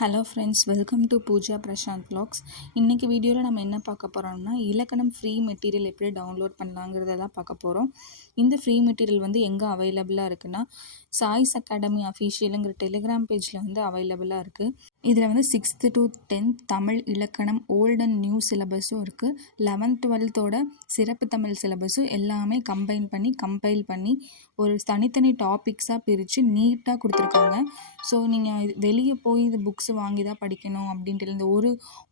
Hello friends, welcome to Pooja Prashanth vlogs. இன்றைக்கி வீடியோவில் நம்ம என்ன பார்க்க போகிறோம்னா, இலக்கணம் ஃப்ரீ மெட்டீரியல் எப்படி டவுன்லோட் பண்ணலாங்கிறத தான் பார்க்க போகிறோம். இந்த ஃப்ரீ மெட்டீரியல் வந்து எங்கே அவைலபிளாக இருக்குன்னா, சாய்ஸ் அகாடமி அஃபீஷியலுங்கிற டெலிகிராம் பேஜில் வந்து அவைலபிளாக இருக்குது. இதில் வந்து 6th to 10th தமிழ் இலக்கணம் ஓல்ட் அண்ட் நியூ சிலபஸும் இருக்குது. 11th 12th சிறப்பு தமிழ் சிலபஸும் எல்லாமே கம்பைன் பண்ணி கம்பைல் பண்ணி ஒரு தனித்தனி டாபிக்ஸாக பிரித்து நீட்டாக கொடுத்துருக்காங்க. ஸோ நீங்கள் வெளியே போய் இது புக்ஸ் வாங்கி தான் படிக்கணும் அப்படின்ட்டு இந்த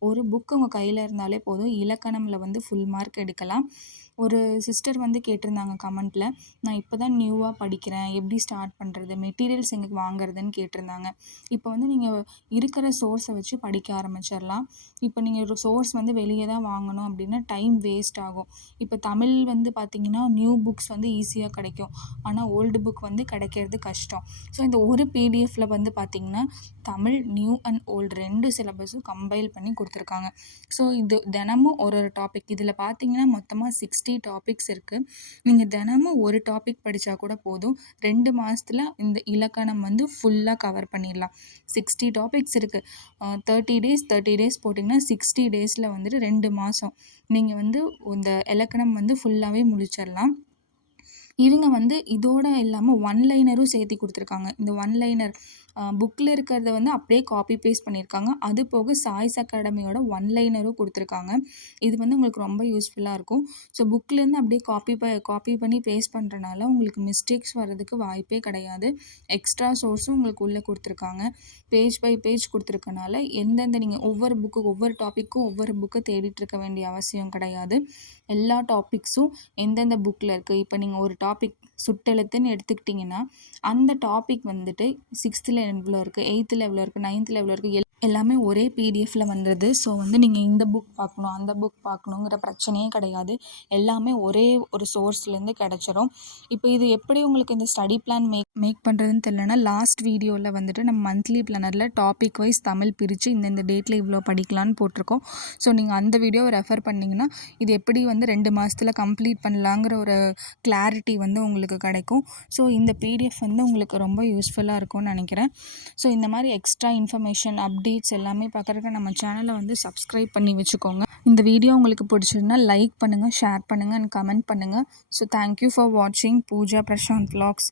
ஒரு புக் உங்கள் கையில் இருந்தாலே போதும், இலக்கணமில் வந்து ஃபுல் மார்க் எடுக்கலாம். ஒரு சிஸ்டர் வந்து கேட்டிருந்தாங்க கமெண்ட்டில், நான் இப்போ தான் நியூவாக படிக்கிறேன், எப்படி ஸ்டார்ட் பண்ணுறது, மெட்டீரியல்ஸ் எங்கே வாங்குறதுன்னு கேட்டிருந்தாங்க. இப்போ வந்து நீங்கள் இருக்கிற சோர்ஸை வச்சு படிக்க ஆரம்பிச்சிடலாம். இப்போ நீங்கள் ஒரு சோர்ஸ் வந்து வெளியே தான் வாங்கணும் அப்படின்னா டைம் வேஸ்ட் ஆகும். இப்போ தமிழ் வந்து பார்த்திங்கன்னா நியூ புக்ஸ் வந்து ஈஸியாக கிடைக்கும், ஆனால் ஓல்டு புக் வந்து கிடைக்கிறது கஷ்டம். ஸோ இந்த ஒரு பிடிஎஃப்பில் வந்து பார்த்திங்கன்னா தமிழ் நியூ அண்ட் ஓல்டு 2 சிலபஸும் கம்பைல் பண்ணி கொடுத்துருக்காங்க. ஸோ இது தினமும் ஒரு டாபிக், இதில் பார்த்திங்கன்னா மொத்தமாக 60 டாபிக்ஸ் இருக்குது. நீங்கள் தினமும் ஒரு டாபிக் படித்தா கூட போதும், 2 மாதத்தில் இந்த இலக்கணம் வந்து ஃபுல்லாக கவர் பண்ணிடலாம். 60 டாபிக்ஸ் இருக்குது. 30 டேஸ் போட்டிங்கன்னா 60 டேஸில் வந்துட்டு 2 மாதம் நீங்கள் வந்து இந்த இலக்கணம் வந்து ஃபுல்லாகவே முடிச்சிடலாம். இவங்க வந்து இதோட இல்லாமல் ஒன்லைனரும் சேர்த்து கொடுத்துருக்காங்க. இந்த ஒன்லைனர் புக்கில் இருக்கிறத வந்து அப்படியே காப்பி பேஸ்ட் பண்ணியிருக்காங்க. அது போக சாய்ஸ் அகாடமியோட ஒன்லைனரும் கொடுத்துருக்காங்க. இது வந்து உங்களுக்கு ரொம்ப யூஸ்ஃபுல்லாக இருக்கும். ஸோ புக்லேருந்து அப்படியே காப்பி பண்ணி பேஸ்ட் பண்ணுறனால உங்களுக்கு மிஸ்டேக்ஸ் வர்றதுக்கு வாய்ப்பே கிடையாது. எக்ஸ்ட்ரா சோர்ஸும் உங்களுக்கு உள்ளே கொடுத்துருக்காங்க. பேஜ் பை பேஜ் கொடுத்துருக்கனால எந்தெந்த நீங்கள் ஒவ்வொரு டாப்பிக்கும் ஒவ்வொரு புக்கை தேடிட்டு இருக்க வேண்டிய அவசியம் கிடையாது. எல்லா டாபிக்ஸும் எந்தெந்த புக்கில் இருக்குது. இப்போ நீங்கள் ஒரு டாபிக் சுட்டெழுத்துன்னு எடுத்துக்கிட்டிங்கன்னா அந்த டாபிக் வந்துட்டு 6th எவ்வளோ இருக்குது, 8th எவ்வளோ இருக்குது, 9th எவ்வளோ இருக்குது, எல்லாமே ஒரே பிடிஎஃப்பில் வந்துடுது. ஸோ வந்து நீங்கள் இந்த புக் பார்க்கணும் அந்த புக் பார்க்கணுங்கிற பிரச்சனையே கிடையாது. எல்லாமே ஒரே ஒரு சோர்ஸ்லேருந்து கிடச்சிரும். இப்போ இது எப்படி உங்களுக்கு இந்த ஸ்டடி பிளான் மேக் பண்ணுறதுன்னு தெரியலனா, லாஸ்ட் வீடியோவில் வந்துட்டு நம்ம மந்த்லி பிளானரில் டாபிக் வைஸ் தமிழ் பிரித்து இந்த டேட்டில் இவ்வளோ படிக்கலான்னு போட்டிருக்கோம். ஸோ நீங்கள் அந்த வீடியோவை ரெஃபர் பண்ணிங்கன்னா இது எப்படி வந்து 2 மாதத்தில் கம்ப்ளீட் பண்ணலாங்கிற ஒரு கிளாரிட்டி வந்து உங்களுக்கு கிடைக்கும். ஸோ இந்த பிடிஎஃப் வந்து உங்களுக்கு ரொம்ப யூஸ்ஃபுல்லாக இருக்கும்னு நினைக்கிறேன். ஸோ இந்த மாதிரி எக்ஸ்ட்ரா இன்ஃபர்மேஷன் அப்டேட்ஸ் எல்லாமே பார்க்குறதுக்கு நம்ம சேனலை வந்து சப்ஸ்கிரைப் பண்ணி வச்சுக்கோங்க. இந்த வீடியோ உங்களுக்கு பிடிச்சிருந்தா லைக் பண்ணுங்கள், ஷேர் பண்ணுங்கள் அண்ட் கமெண்ட் பண்ணுங்கள். ஸோ தேங்க்யூ ஃபார் வாட்சிங் பூஜா பிரசாந்த் வ்ளாக்ஸ்.